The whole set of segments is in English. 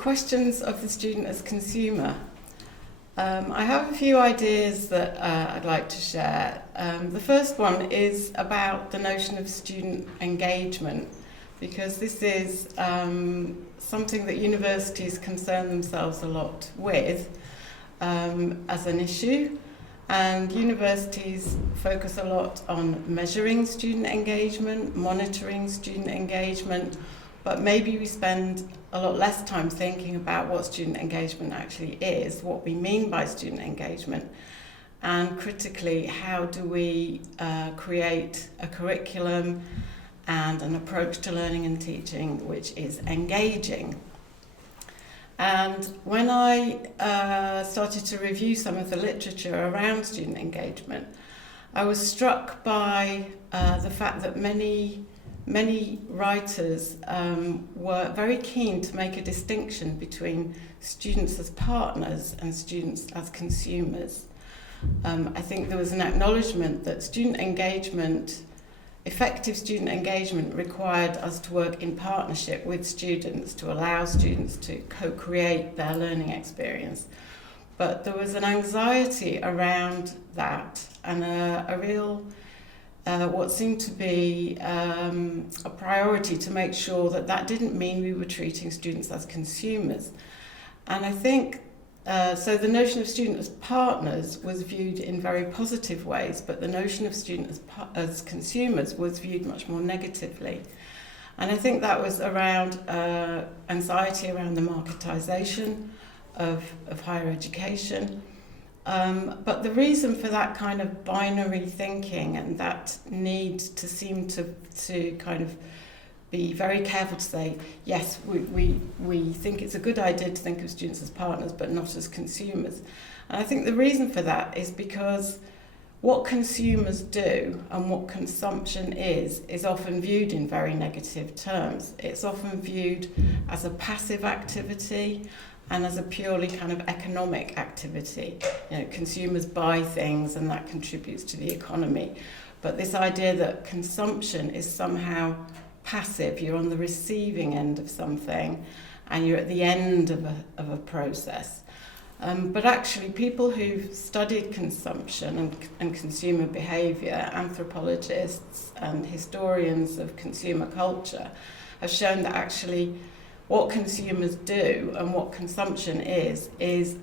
questions of the student as consumer. I have a few ideas that I'd like to share. The first one is about the notion of student engagement, because this is something that universities concern themselves a lot with as an issue. And universities focus a lot on measuring student engagement, monitoring student engagement, but maybe we spend a lot less time thinking about what student engagement actually is, what we mean by student engagement, and critically, how do we create a curriculum and an approach to learning and teaching which is engaging. And when I started to review some of the literature around student engagement, I was struck by the fact that many writers were very keen to make a distinction between students as partners and students as consumers. I think there was an acknowledgement that effective student engagement required us to work in partnership with students to allow students to co-create their learning experience. But there was an anxiety around that and a real, what seemed to be a priority to make sure that that didn't mean we were treating students as consumers. And I think so the notion of student as partners was viewed in very positive ways, but the notion of student as consumers was viewed much more negatively. And I think that was around anxiety around the marketisation of higher education. But the reason for that kind of binary thinking and that need to seem to kind of be very careful to say, yes, we think it's a good idea to think of students as partners, but not as consumers. And I think the reason for that is because what consumers do and what consumption is often viewed in very negative terms. It's often viewed as a passive activity and as a purely kind of economic activity. You know, consumers buy things and that contributes to the economy. But this idea that consumption is somehow passive, you're on the receiving end of something and you're at the end of a process. But actually people who've studied consumption and consumer behaviour, anthropologists and historians of consumer culture, have shown that actually what consumers do and what consumption is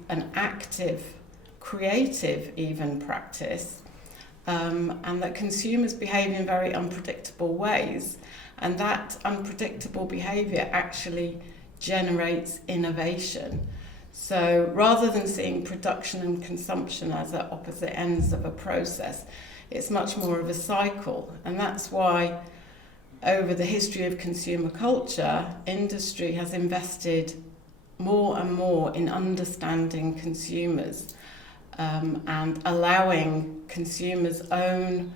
an active, creative even practice, and that consumers behave in very unpredictable ways. And that unpredictable behaviour actually generates innovation. So rather than seeing production and consumption as at opposite ends of a process, it's much more of a cycle. And that's why over the history of consumer culture, industry has invested more and more in understanding consumers and allowing consumers' own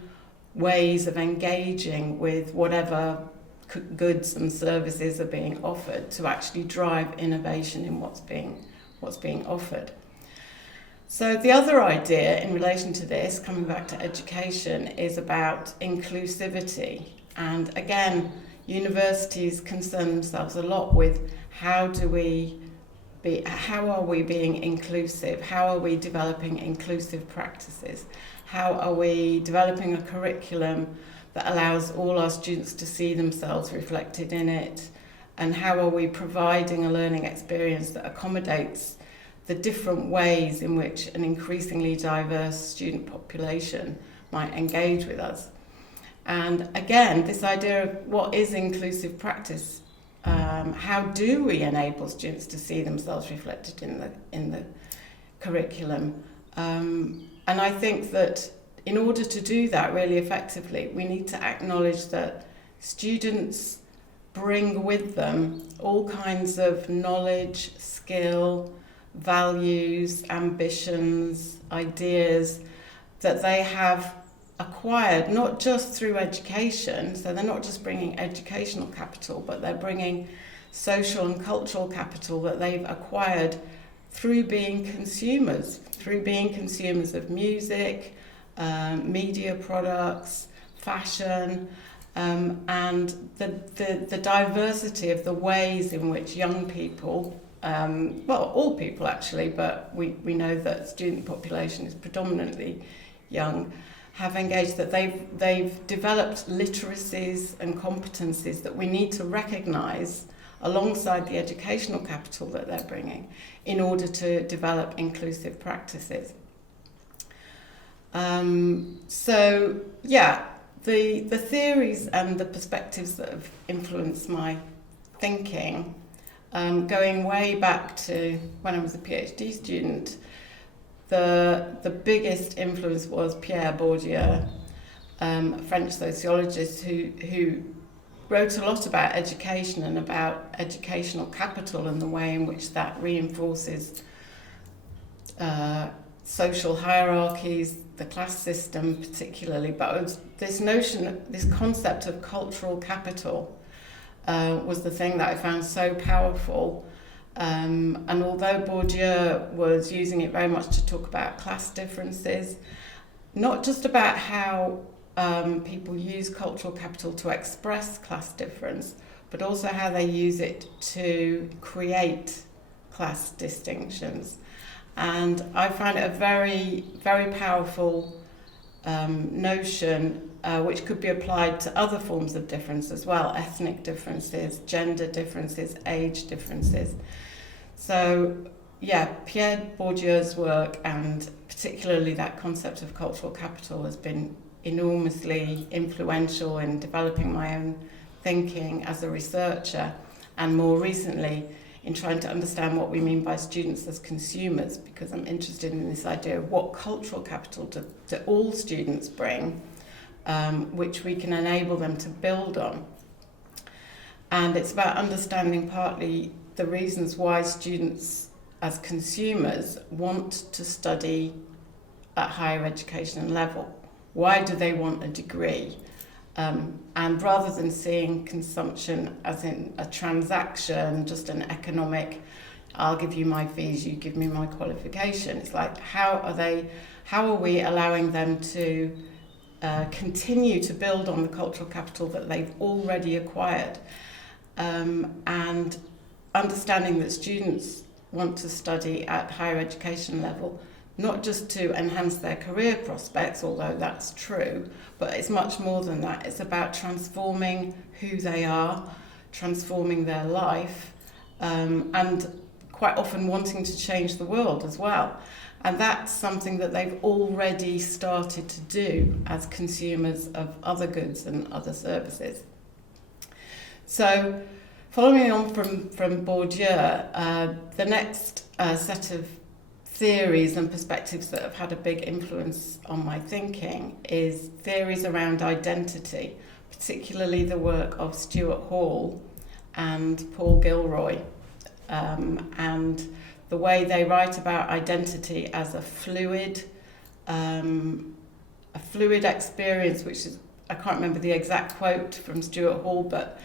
ways of engaging with whatever goods and services are being offered to actually drive innovation in what's being offered. So the other idea in relation to this, coming back to education, is about inclusivity. And again, universities concern themselves a lot with how are we being inclusive? How are we developing inclusive practices? How are we developing a curriculum that allows all our students to see themselves reflected in it? And how are we providing a learning experience that accommodates the different ways in which an increasingly diverse student population might engage with us? And again, this idea of what is inclusive practice, how do we enable students to see themselves reflected in the curriculum? And I think that in order to do that really effectively, we need to acknowledge that students bring with them all kinds of knowledge, skill, values, ambitions, ideas that they have acquired, not just through education, so they're not just bringing educational capital, but they're bringing social and cultural capital that they've acquired through being consumers of music, media products, fashion, and the diversity of the ways in which young people well, all people actually, but we know that student population is predominantly young, have engaged that they've developed literacies and competencies that we need to recognise alongside the educational capital that they're bringing in order to develop inclusive practices. So yeah, the theories and the perspectives that have influenced my thinking, going way back to when I was a PhD student, the biggest influence was Pierre Bourdieu, a French sociologist who wrote a lot about education and about educational capital and the way in which that reinforces social hierarchies, the class system particularly, but this notion, this concept of cultural capital was the thing that I found so powerful. And although Bourdieu was using it very much to talk about class differences, not just about how people use cultural capital to express class difference, but also how they use it to create class distinctions. And I find it a very, very powerful notion which could be applied to other forms of difference as well, ethnic differences, gender differences, age differences. So yeah, Pierre Bourdieu's work and particularly that concept of cultural capital has been enormously influential in developing my own thinking as a researcher, and more recently in trying to understand what we mean by students as consumers, because I'm interested in this idea of what cultural capital do all students bring, which we can enable them to build on. And it's about understanding partly the reasons why students as consumers want to study at higher education level. Why do they want a degree? And rather than seeing consumption as in a transaction, just an economic, I'll give you my fees, you give me my qualification. It's like, how are we allowing them to continue to build on the cultural capital that they've already acquired? And understanding that students want to study at higher education level, not just to enhance their career prospects, although that's true, but it's much more than that. It's about transforming who they are, transforming their life, and quite often wanting to change the world as well. And that's something that they've already started to do as consumers of other goods and other services. So, following on from Bourdieu, the next set of theories and perspectives that have had a big influence on my thinking is theories around identity, particularly the work of Stuart Hall and Paul Gilroy, and the way they write about identity as a fluid experience, which is, I can't remember the exact quote from Stuart Hall, but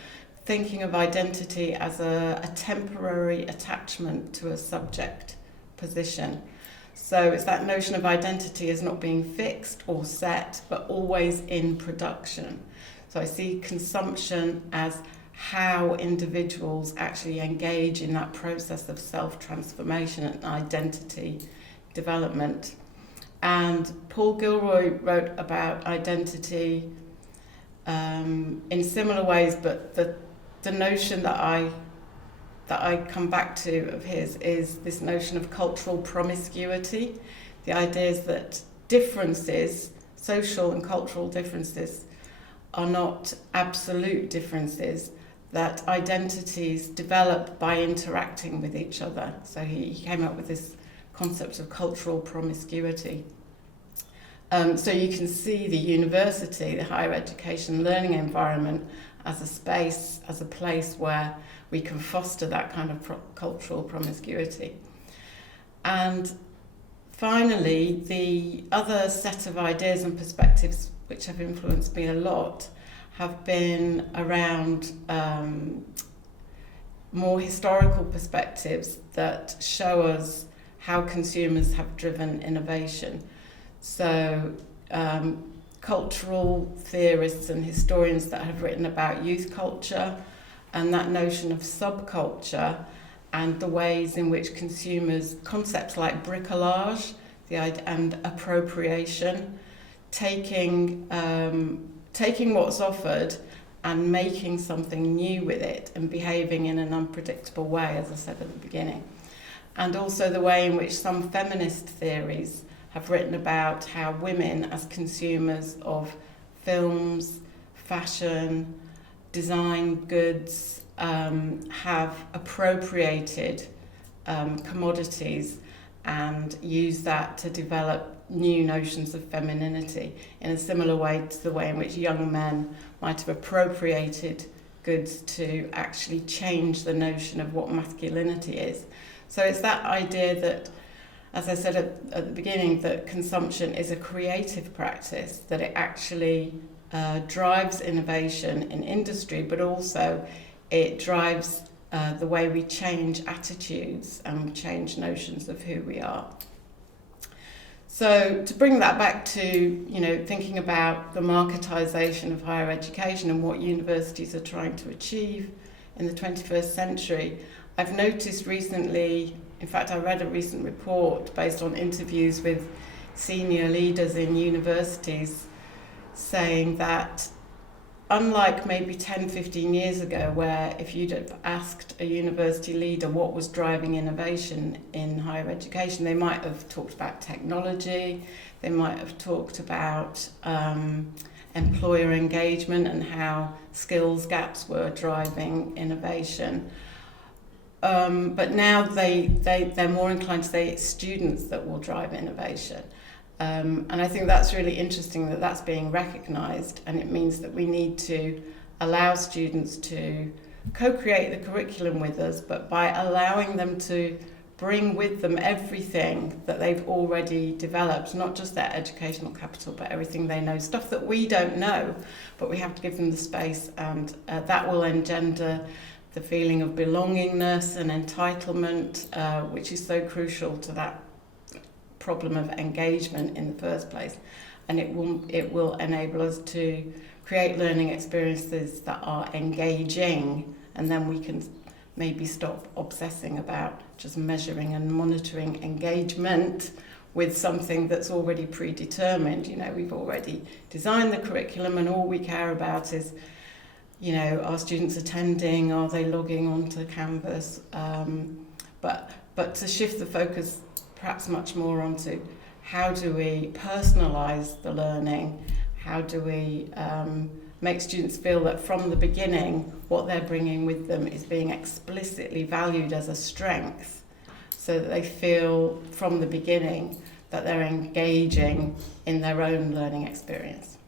thinking of identity as a temporary attachment to a subject position. So it's that notion of identity as not being fixed or set, but always in production. So I see consumption as how individuals actually engage in that process of self-transformation and identity development. And Paul Gilroy wrote about identity in similar ways, but the notion that I come back to of his is this notion of cultural promiscuity. The idea is that differences, social and cultural differences, are not absolute differences, that identities develop by interacting with each other. So he came up with this concept of cultural promiscuity. So you can see the university, the higher education learning environment, as a space, as a place where we can foster that kind of cultural promiscuity. And finally, the other set of ideas and perspectives which have influenced me a lot have been around more historical perspectives that show us how consumers have driven innovation. So cultural theorists and historians that have written about youth culture and that notion of subculture and the ways in which consumers, concepts like bricolage and appropriation, taking what's offered and making something new with it and behaving in an unpredictable way, as I said at the beginning. And also the way in which some feminist theories have written about how women as consumers of films, fashion, design goods have appropriated commodities and use that to develop new notions of femininity in a similar way to the way in which young men might have appropriated goods to actually change the notion of what masculinity is. So it's that idea that, as I said at the beginning, that consumption is a creative practice, that it actually drives innovation in industry, but also it drives the way we change attitudes and change notions of who we are. So to bring that back to, thinking about the marketisation of higher education and what universities are trying to achieve in the 21st century, I've noticed recently, in fact, I read a recent report based on interviews with senior leaders in universities saying that unlike maybe 10, 15 years ago, where if you'd have asked a university leader what was driving innovation in higher education, they might have talked about technology, they might have talked about employer engagement and how skills gaps were driving innovation. But now they're more inclined to say it's students that will drive innovation. And I think that's really interesting that that's being recognised, and it means that we need to allow students to co-create the curriculum with us, but by allowing them to bring with them everything that they've already developed, not just their educational capital, but everything they know, stuff that we don't know, but we have to give them the space, and that will engender the feeling of belongingness and entitlement, which is so crucial to that problem of engagement in the first place. And it will enable us to create learning experiences that are engaging, and then we can maybe stop obsessing about just measuring and monitoring engagement with something that's already predetermined. We've already designed the curriculum and all we care about is, are students attending, are they logging onto Canvas? But to shift the focus perhaps much more onto how do we personalise the learning, how do we make students feel that from the beginning what they're bringing with them is being explicitly valued as a strength, so that they feel from the beginning that they're engaging in their own learning experience.